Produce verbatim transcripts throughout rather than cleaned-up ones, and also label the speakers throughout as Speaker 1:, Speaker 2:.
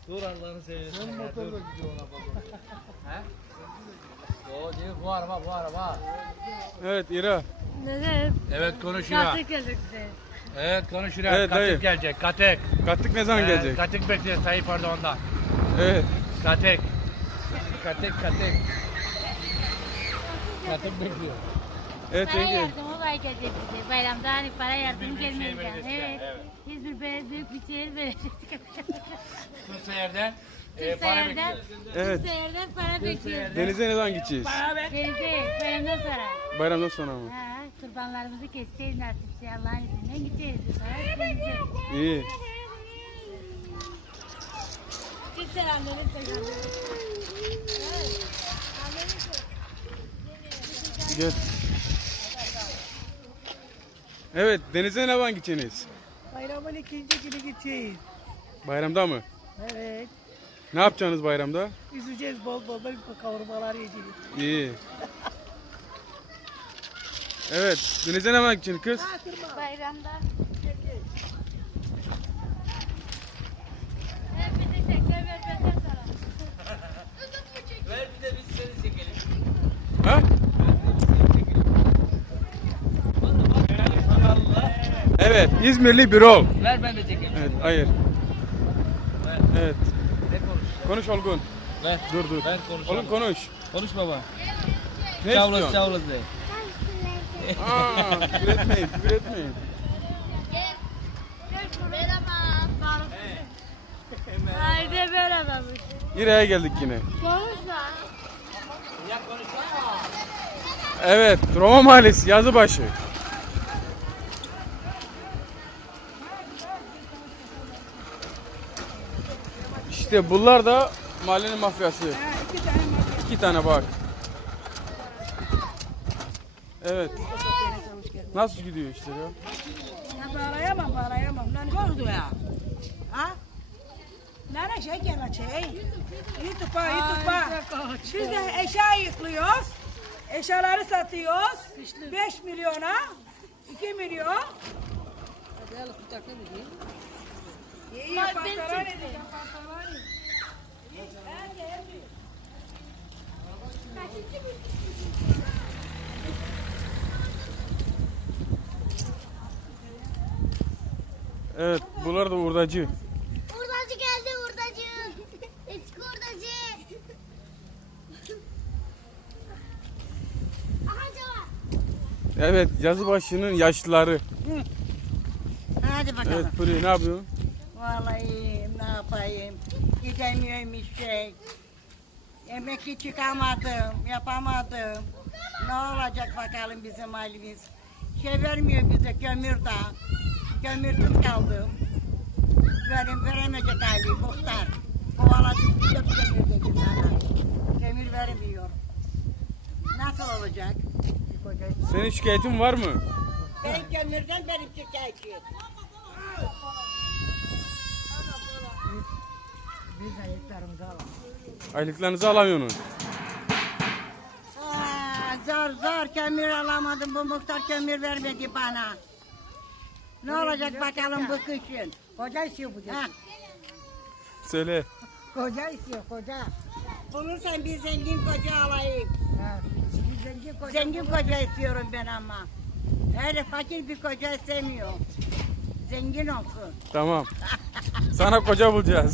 Speaker 1: Dur Allah'ını seversen.
Speaker 2: Benim motor da gidiyor ona baba.
Speaker 1: He? O değil bu araba bu araba.
Speaker 3: Evet İra.
Speaker 4: Neden?
Speaker 1: Evet konuş İra.
Speaker 4: Katık geldik bize.
Speaker 1: Evet konuş İra.
Speaker 3: Evet,
Speaker 1: Katık
Speaker 3: dayı.
Speaker 1: gelecek katık.
Speaker 3: Kattık ne zaman
Speaker 1: Ee,
Speaker 3: gelecek?
Speaker 1: Katık bekliyor Tayyip Erdoğan'dan.
Speaker 3: Evet.
Speaker 1: Katık. Katık katık. Katık bekliyor.
Speaker 3: Evet
Speaker 4: Para
Speaker 3: yenge.
Speaker 4: yardımı var gelecek bize. Bayramda hani para yardımı
Speaker 1: İzmir Büyükşehir
Speaker 4: gelmedi.
Speaker 1: Belediyesi'nden,
Speaker 4: Evet.
Speaker 1: evet.
Speaker 4: İzmir Belediye Büyük bir şehir belediyesi.
Speaker 1: Kırsayer'den e, para
Speaker 4: Türkseyir'den,
Speaker 1: bekliyor.
Speaker 3: Evet.
Speaker 4: Türkseyir'den para bekliyoruz.
Speaker 3: Denize ne zaman gideceğiz?
Speaker 4: Denize bayramdan sonra.
Speaker 3: Bayramdan sonra mı?
Speaker 4: Ha, kurbanlarımızı keseceğiz nasipse Allah'ın izniyle gideceğiz. Sonra denize.
Speaker 3: İyi.
Speaker 4: Çok selamlarım tekrar.
Speaker 3: Gel. Evet denize ne zaman gideceksiniz?
Speaker 2: Bayramın ikinci günü gideceğiz.
Speaker 3: Bayramda mı?
Speaker 2: Evet.
Speaker 3: Ne yapacaksınız bayramda?
Speaker 2: Yüzeceğiz bol bol bol kavurmalar yiyeceğiz.
Speaker 3: İyi. Evet denize ne zaman gideceksiniz kız?
Speaker 4: Bayramda. Evet, bizi çek, ver, ver, ver, sonra.
Speaker 1: Ver bir de biz seni çekelim.
Speaker 3: Ha? Evet İzmirli büro.
Speaker 1: Ver ben de çekeyim.
Speaker 3: Evet hayır. Evet.
Speaker 1: Ne konuş?
Speaker 3: Konuş Olgun.
Speaker 1: Ver.
Speaker 3: Dur dur.
Speaker 1: Ver konuş.
Speaker 3: Oğlum konuş.
Speaker 1: Konuş baba.
Speaker 3: Ne
Speaker 1: Çavlaz
Speaker 3: istiyorsun?
Speaker 1: çavlaz de.
Speaker 3: Aa, küfür etmeyin, küfür etmeyin.
Speaker 4: Merhaba. Haydi merhaba.
Speaker 3: İra'ya geldik yine.
Speaker 4: Konuşma.
Speaker 1: Ya konuşsana.
Speaker 3: Evet, Roma Mahallesi, Yazıbaşı. İşte bunlar da mahallenin mafyası.
Speaker 2: İki tane
Speaker 3: İki tane bak. Evet. Nasıl gidiyor işte ya?
Speaker 2: Ya bağlayamam bağlayamam. Lan ne oldu ya? Ha? Nana şey gel şey. YouTube'a YouTube'a. Biz de eşya yüklüyoruz. Eşyaları satıyoruz. beş milyona. iki milyon. İyi
Speaker 4: Bak, ben
Speaker 2: pantolon
Speaker 4: çektim.
Speaker 2: edeceğim pantolon. İyi, hadi, hadi.
Speaker 3: Evet, bunlar da hurdacı.
Speaker 5: Hurdacı geldi hurdacı. Eski hurdacı. Aha cevap.
Speaker 3: Evet, Yazıbaşı'nın yaşlıları.
Speaker 6: Hadi bakalım.
Speaker 3: Evet, Puri ne yapıyorsun?
Speaker 6: Vallahi ne yapayım? Gidemiyorum işte. Emekli çıkamadım, yapamadım. Ne olacak bakalım bizim halimiz? Şey vermiyor bize kömür da. Kömürsüz kaldım. Verim veremeyecek halim muhtar. Kovaladık çok kömür dedi sana. Kömür vermiyor. Nasıl olacak?
Speaker 3: Senin şikayetin var mı?
Speaker 6: Ben kömürden benim şikayetçiyim.
Speaker 3: Aylıklarınızı alamıyorsunuz.
Speaker 6: Aa, zor zor kömür alamadım. Bu muhtar kömür vermedi bana. Ne olacak bakalım bu kışın?
Speaker 2: Koca istiyor bu.
Speaker 6: Ha,
Speaker 3: Söyle.
Speaker 2: Koca istiyor koca.
Speaker 6: bulursan bir zengin koca alayım.
Speaker 2: Ha. Bir zengin koca.
Speaker 6: Zengin koca istiyorum ben ama. Öyle fakir bir koca istemiyorum. Zengin olsun.
Speaker 3: Tamam. Sana koca bulacağız.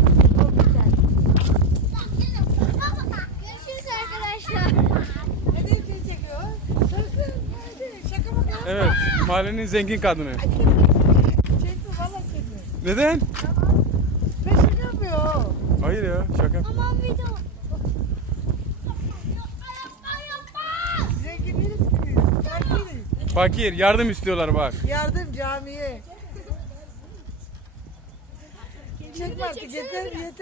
Speaker 5: Görüşürüz arkadaşlar.
Speaker 2: Ne diye seni çekiyor? Sakın. Hadi şaka mı?
Speaker 3: Evet, mahallenin zengin kadını.
Speaker 2: Çekti valla çekiyor.
Speaker 3: Neden?
Speaker 2: Peşin yapıyor.
Speaker 3: Hayır ya, şaka.
Speaker 5: Aman video.
Speaker 2: Zenginiz gibiyiz. Fakiriz.
Speaker 3: Fakir, yardım istiyorlar bak.
Speaker 2: Yardım camiye. Çekme artık yeter yeter.